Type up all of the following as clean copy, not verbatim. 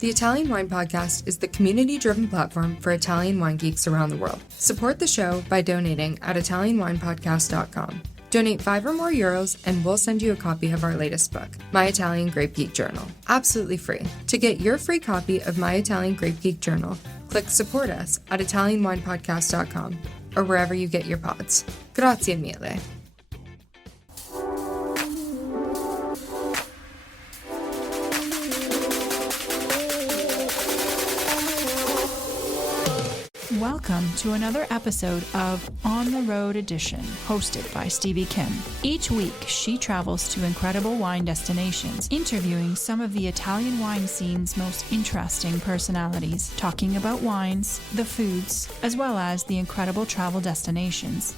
The Italian Wine Podcast is the community-driven platform for Italian wine geeks around the world. Support the show by donating at ItalianWinepodcast.com. Donate €5 or more and we'll send you a copy of our latest book, My Italian Grape Geek Journal, absolutely free. To get your free copy of My Italian Grape Geek Journal, click support us at ItalianWinepodcast.com or wherever you get your pods. Grazie mille. Welcome to another episode of On the Road Edition, hosted by Stevie Kim. Each week, she travels to incredible wine destinations, interviewing some of the Italian wine scene's most interesting personalities, talking about wines, the foods, as well as the incredible travel destinations.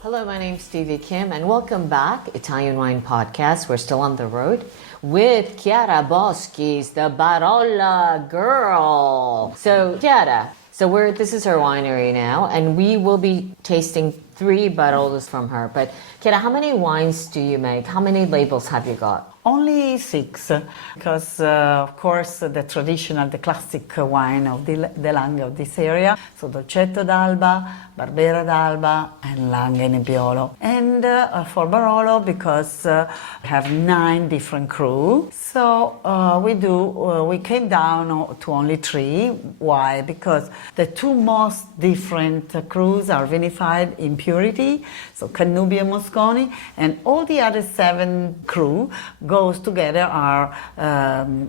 Hello, my name's Stevie Kim, and welcome back, Italian Wine Podcast. We're still on the road with Chiara Boschis, the Barolo girl. So, Chiara, this is her winery now, and we will be tasting 3 Barolos from her. But Chiara, how many wines do you make? How many labels have you got? Only 6, because of course the traditional, the classic wine of the Langhe of this area, so Dolcetto d'Alba, Barbera d'Alba, and Langhe Nebbiolo. And for Barolo, because we have 9 different crus, so we came down to only 3. Why? Because the 2 most different crus are vinified in purity, so Cannubi and Mosconi, and all the other 7 crus goes together are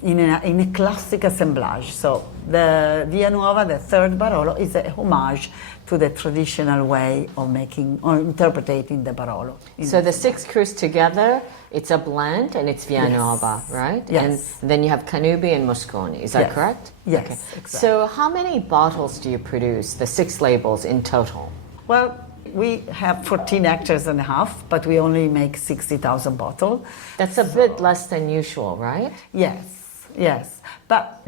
in a classic assemblage. So the Via Nuova, the 3rd Barolo, is a homage to the traditional way of making or interpreting the Barolo. So the 6 crus together, it's a blend and it's Via Nuova, right? Yes. And then you have Cannubi and Mosconi, is that correct? Yes, okay. Exactly. So how many bottles do you produce, the 6 labels in total? Well, we have 14 hectares and a half, but we only make 60,000 bottles. That's a bit less than usual, right? Yes. But,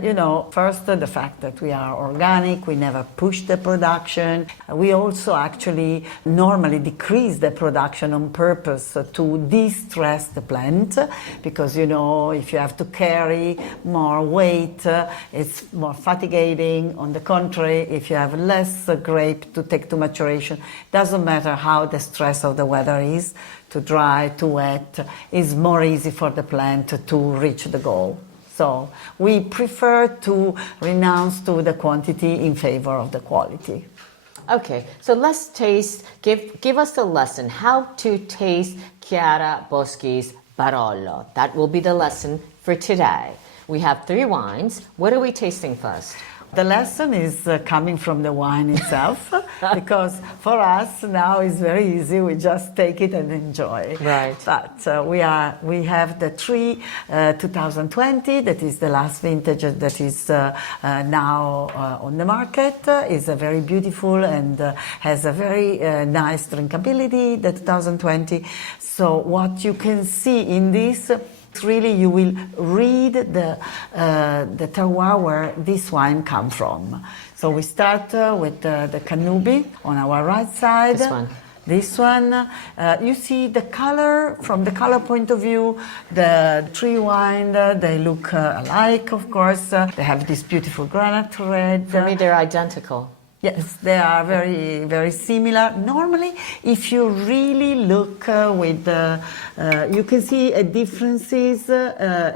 first, the fact that we are organic, we never push the production. We also actually normally decrease the production on purpose to de-stress the plant, because, if you have to carry more weight, it's more fatiguing. On the contrary, if you have less grape to take to maturation, doesn't matter how the stress of the weather is, to dry, to wet, it's more easy for the plant to reach the goal. So we prefer to renounce to the quantity in favor of the quality. Okay, so let's taste, give us the lesson, how to taste Chiara Boschis Barolo. That will be the lesson for today. We have 3 wines. What are we tasting first? The lesson is coming from the wine itself, because for us now it's very easy. We just take it and enjoy. Right. But we have the 2020, that is the last vintage that is now on the market. It's a very beautiful and has a very nice drinkability, the 2020. So what you can see in this, really, you will read the terroir where this wine comes from. So we start with the Cannubi on our right side. This one. You see the color, from the color point of view, the 3 wines, they look alike, of course. They have this beautiful granite red. For me, they're identical. Yes, they are very, very similar. Normally, if you really look you can see a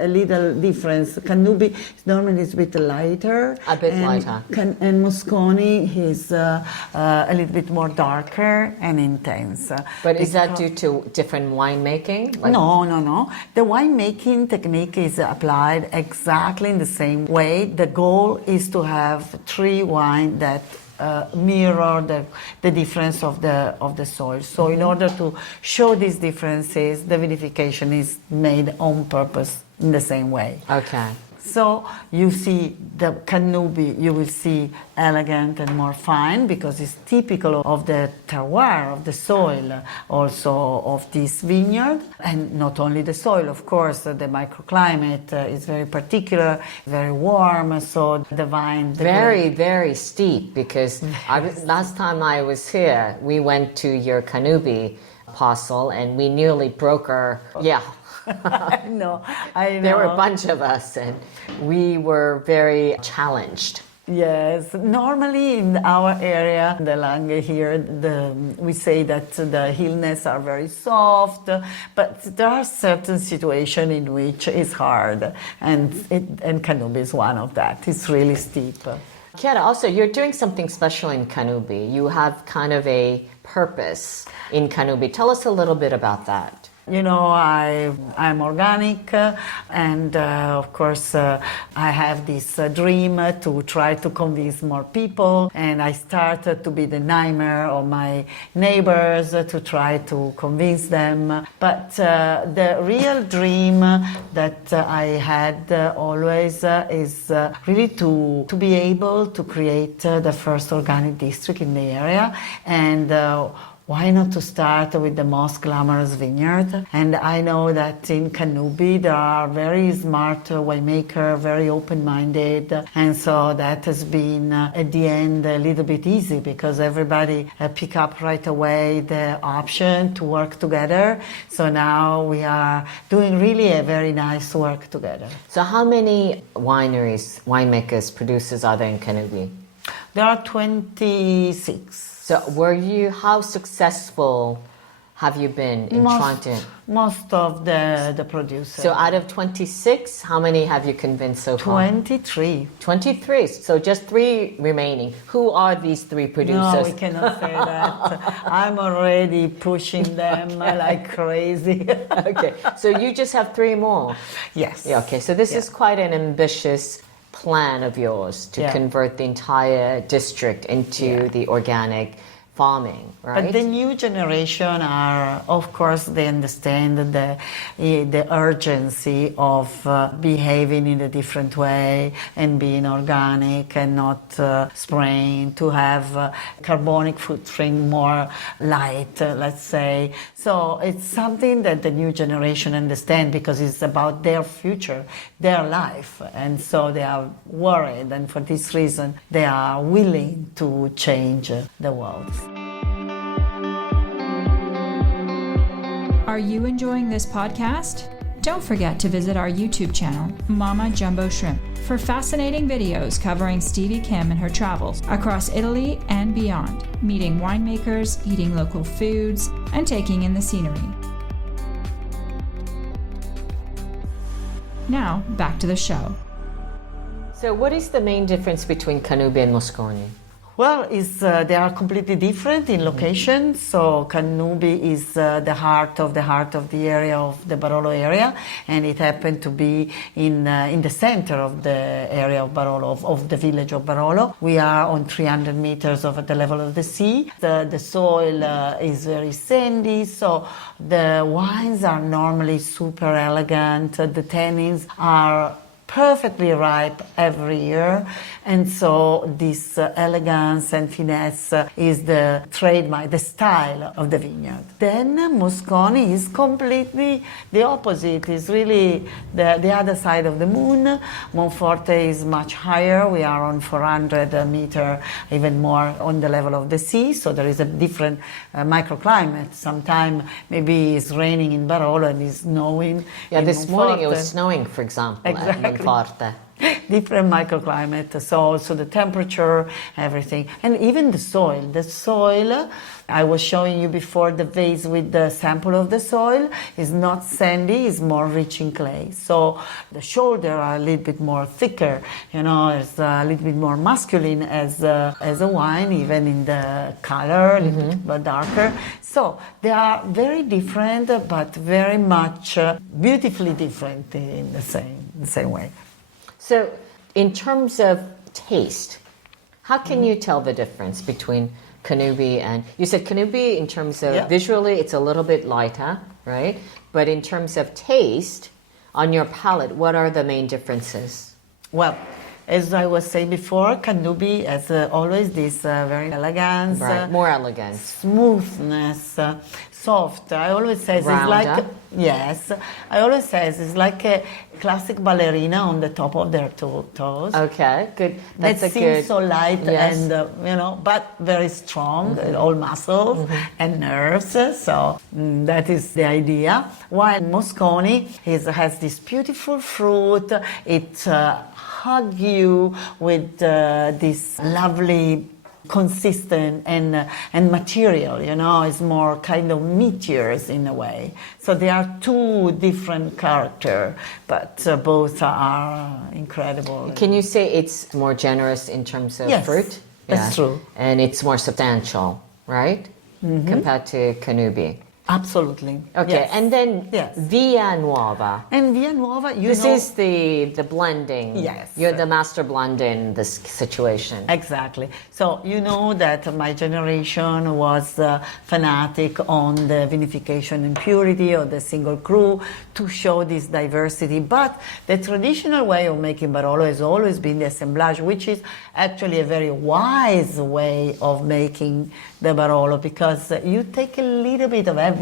little difference. Cannubi normally is a bit lighter. A bit lighter. And Mosconi is a little bit more darker and intense. But is that due to different winemaking? No. The winemaking technique is applied exactly in the same way. The goal is to have 3 wines that mirror the difference of the soil. So in order to show these differences, the vinification is made on purpose in the same way. Okay. So you see the Cannubi, you will see elegant and more fine, because it's typical of the terroir, of the soil, also of this vineyard. And not only the soil, of course, the microclimate is very particular, very warm, so the vine... Very steep, because last time I was here, we went to your Cannubi parcel and we nearly broke our... Yeah. I know. There were a bunch of us, and we were very challenged. Yes, normally in our area, the Langhe here, we say that the hillness are very soft, but there are certain situations in which it's hard, and Cannubi is one of that. It's really steep. Chiara, also, you're doing something special in Cannubi. You have kind of a purpose in Cannubi. Tell us a little bit about that. You know, I'm organic, and of course I have this dream to try to convince more people, and I started to be the neighbor of my neighbors to try to convince them. But the real dream that I had always is really to be able to create the first organic district in the area, and why not to start with the most glamorous vineyard? And I know that in Cannubi there are very smart winemakers, very open-minded, and so that has been at the end a little bit easy because everybody pick up right away the option to work together. So now we are doing really a very nice work together. So how many wineries, winemakers, producers are there in Cannubi? There are 26. So how successful have you been in trying to? Most of the producers. So out of 26, how many have you convinced so far? 23. 23, so just 3 remaining. Who are these 3 producers? No, we cannot say that. I'm already pushing them like crazy. Okay, so you just have 3 more? Yes. Yeah, okay, so this is quite an ambitious plan of yours to convert the entire district into the organic farming, right? But the new generation are, of course, they understand the urgency of behaving in a different way and being organic and not spraying, to have carbonic footprint more light, let's say. So it's something that the new generation understand because it's about their future, their life, and so they are worried, and for this reason they are willing to change the world. Are you enjoying this podcast? Don't forget to visit our YouTube channel, Mama Jumbo Shrimp, for fascinating videos covering Stevie Kim and her travels across Italy and beyond, meeting winemakers, eating local foods, and taking in the scenery. Now, back to the show. So what is the main difference between Cannubi and Mosconi? Well, they are completely different in location. So Cannubi is the heart of the area of the Barolo area, and it happened to be in the center of the area of Barolo, of the village of Barolo. We are on 300 meters over the level of the sea. The soil is very sandy, so the wines are normally super elegant. The tannins are perfectly ripe every year, and so this elegance and finesse is the trademark, the style of the vineyard. Then Mosconi is completely the opposite. It's really the other side of the moon. Monforte is much higher. We are on 400 meter, even more on the level of the sea, so there is a different microclimate. Sometimes maybe it's raining in Barolo and it's snowing. Yeah, this Monforte. morning it was snowing, for example, Exactly. at Monforte. Different microclimate, so also the temperature, everything, and even the soil. The soil, I was showing you before the vase with the sample of the soil, is not sandy, is more rich in clay. So the shoulder are a little bit more thicker, it's a little bit more masculine as a wine, even in the color, a little bit more darker. So they are very different, but very much beautifully different in the same way. So, in terms of taste, how can you tell the difference between Cannubi and... You said Cannubi, in terms of visually, it's a little bit lighter, right? But in terms of taste, on your palate, what are the main differences? Well, as I was saying before, Cannubi has always this very elegance, Right, more elegance. smoothness, soft. I always say it's like, Rounder. yes, I always say it's like a classic ballerina on the top of their toes. Okay, good. That's That a seems good. so light Yes. and, but very strong, all muscles and nerves. So that is the idea. While Mosconi has this beautiful fruit. It hug you with this lovely consistent and material, it's more kind of meteors in a way. So they are two different characters, but both are incredible. Can you say it's more generous in terms of Yes, fruit? that's true. And it's more substantial, right? Compared to Cannubi. Absolutely. Okay, Yes. and then Yes. Via Nuova. And Via Nuova, This is the blending. Yes. You're the master blend in this situation. Exactly. So you know that my generation was fanatic on the vinification and purity of the single cru to show this diversity. But the traditional way of making Barolo has always been the assemblage, which is actually a very wise way of making the Barolo, because you take a little bit of everything,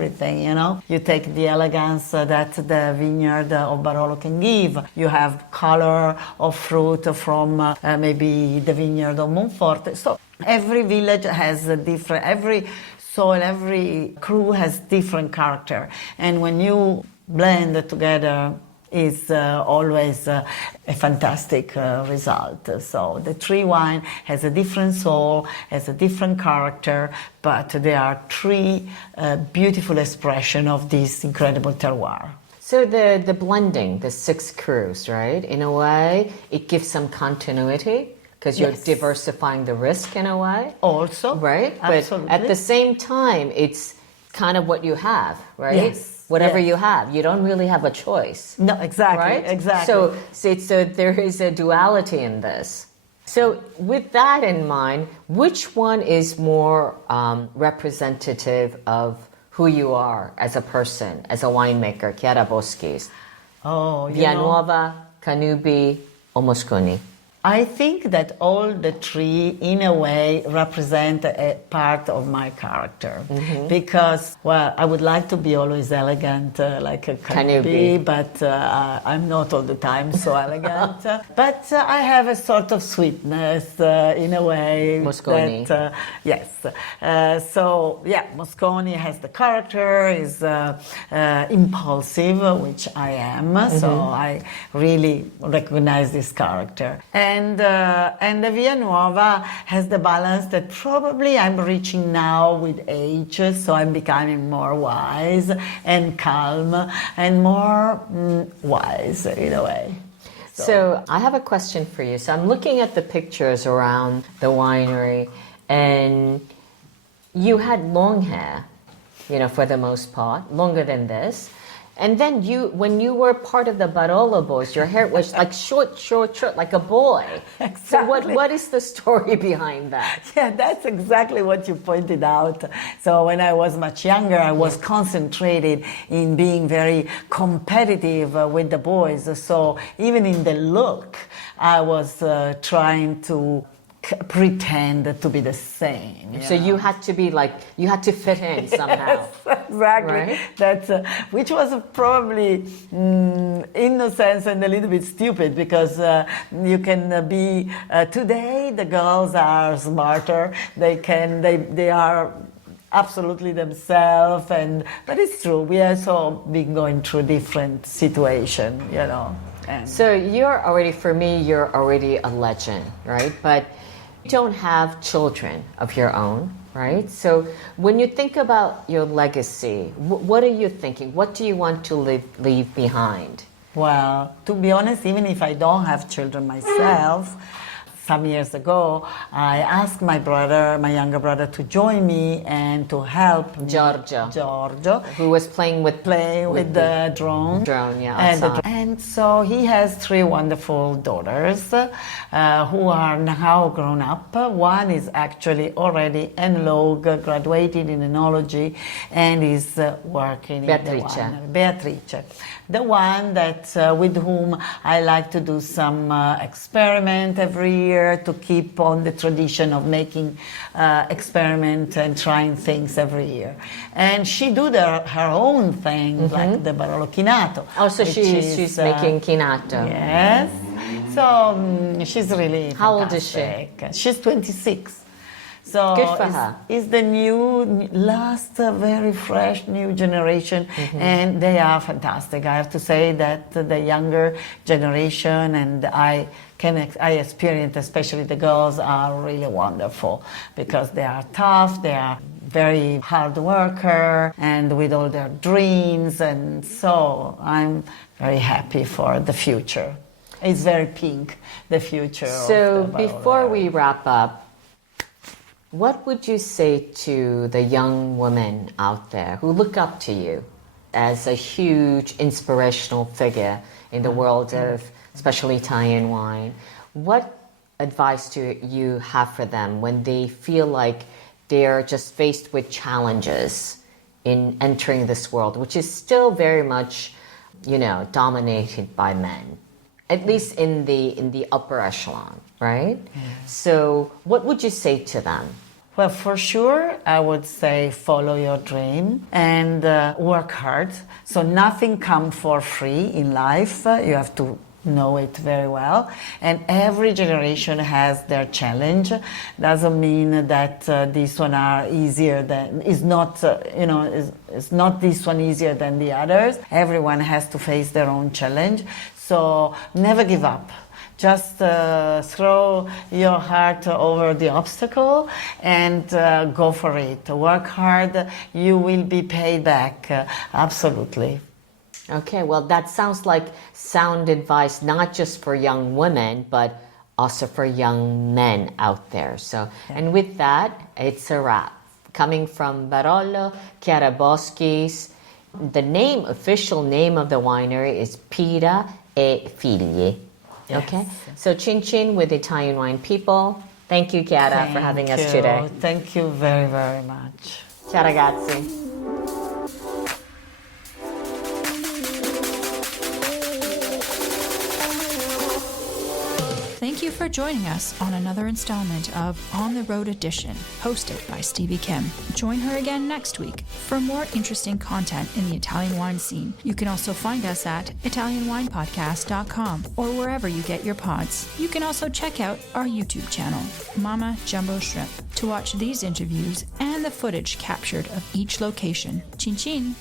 You take the elegance that the vineyard of Barolo can give. You have color of fruit from maybe the vineyard of Montfort. So every village has a different, every soil, every cru has different character. And when you blend together, is always a fantastic result. So the tree wine has a different soul, has a different character, but there are three beautiful expressions of this incredible terroir. So the blending, the 6 crus, right? In a way, it gives some continuity because you're Yes. diversifying the risk in a way. Also, Right? absolutely. But at the same time, it's kind of what you have, right? Yes. Whatever Yes. you have, you don't really have a choice. No, exactly, Right? exactly. So there is a duality in this. So with that in mind, which one is more representative of who you are as a person, as a winemaker, Chiara Boschis? Via Nuova, Cannubi, or Mosconi? I think that all the three, in a way, represent a part of my character. Because, well, I would like to be always elegant, like a Cannubi, but I'm not all the time so elegant. But I have a sort of sweetness, in a way. Mosconi. That, yes. So, yeah, Mosconi has the character, is impulsive, which I am. So I really recognize this character. And the Via Nuova has the balance that probably I'm reaching now with age, so I'm becoming more wise and calm and more wise in a way. So I have a question for you. So I'm looking at the pictures around the winery, and you had long hair, for the most part, longer than this. And then when you were part of the Barolo boys, your hair was like short, like a boy. Exactly. So what is the story behind that? Yeah, that's exactly what you pointed out. So when I was much younger, I was concentrated in being very competitive with the boys. So even in the look, I was trying to pretend to be the same. So you had to be you had to fit in somehow. Yes, exactly. Right? That's which was probably innocent and a little bit stupid, because you can be today the girls are smarter. They are absolutely themselves, but it's true. We also been going through different situation, And So you're already a legend, right? But you don't have children of your own, right? So when you think about your legacy, what are you thinking? What do you want to leave behind? Well, to be honest, even if I don't have children myself, some years ago, I asked my younger brother, to join me and to help me. Giorgio, Who was playing with the drone. Drone, yeah. And so he has 3 wonderful daughters who are now grown up. One is actually already enologue, graduated in enology, and is working in the winery. Beatrice. the one that with whom I like to do some experiment every year to keep on the tradition of making experiment and trying things every year. And she do her own things, like the Barolo Chinato. Oh, so she's making Chinato. Yes. So she's really fantastic. How old is she? She's 26. So good for her. It's the very fresh new generation, and they are fantastic. I have to say that the younger generation, and I experience, especially the girls, are really wonderful because they are tough, they are very hard worker, and with all their dreams, and so I'm very happy for the future. It's very pink, the future. So before we wrap up, what would you say to the young women out there who look up to you as a huge inspirational figure in the world of especially Italian wine? What advice do you have for them when they feel like they're just faced with challenges in entering this world, which is still very much, dominated by men, at least in the upper echelon, right? So what would you say to them? Well, for sure, I would say follow your dream and work hard. So nothing comes for free in life. You have to know it very well. And every generation has their challenge. Doesn't mean that these one are easier than, is not this one easier than the others. Everyone has to face their own challenge. So never give up. Just throw your heart over the obstacle and go for it. Work hard, you will be paid back, absolutely. Okay, well, that sounds like sound advice, not just for young women, but also for young men out there. So, and with that, it's a wrap. Coming from Barolo, Chiara Boschis, the official name of the winery is Pira e Figli. Yes. Okay, so Chin Chin with Italian Wine People. Thank you, Chiara, for having us today. Thank you very, very much. Ciao, ragazzi. Thank you for joining us on another installment of On the Road Edition, hosted by Stevie Kim. Join her again next week for more interesting content in the Italian wine scene. You can also find us at ItalianWinePodcast.com or wherever you get your pods. You can also check out our YouTube channel, Mama Jumbo Shrimp, to watch these interviews and the footage captured of each location. Chin chin!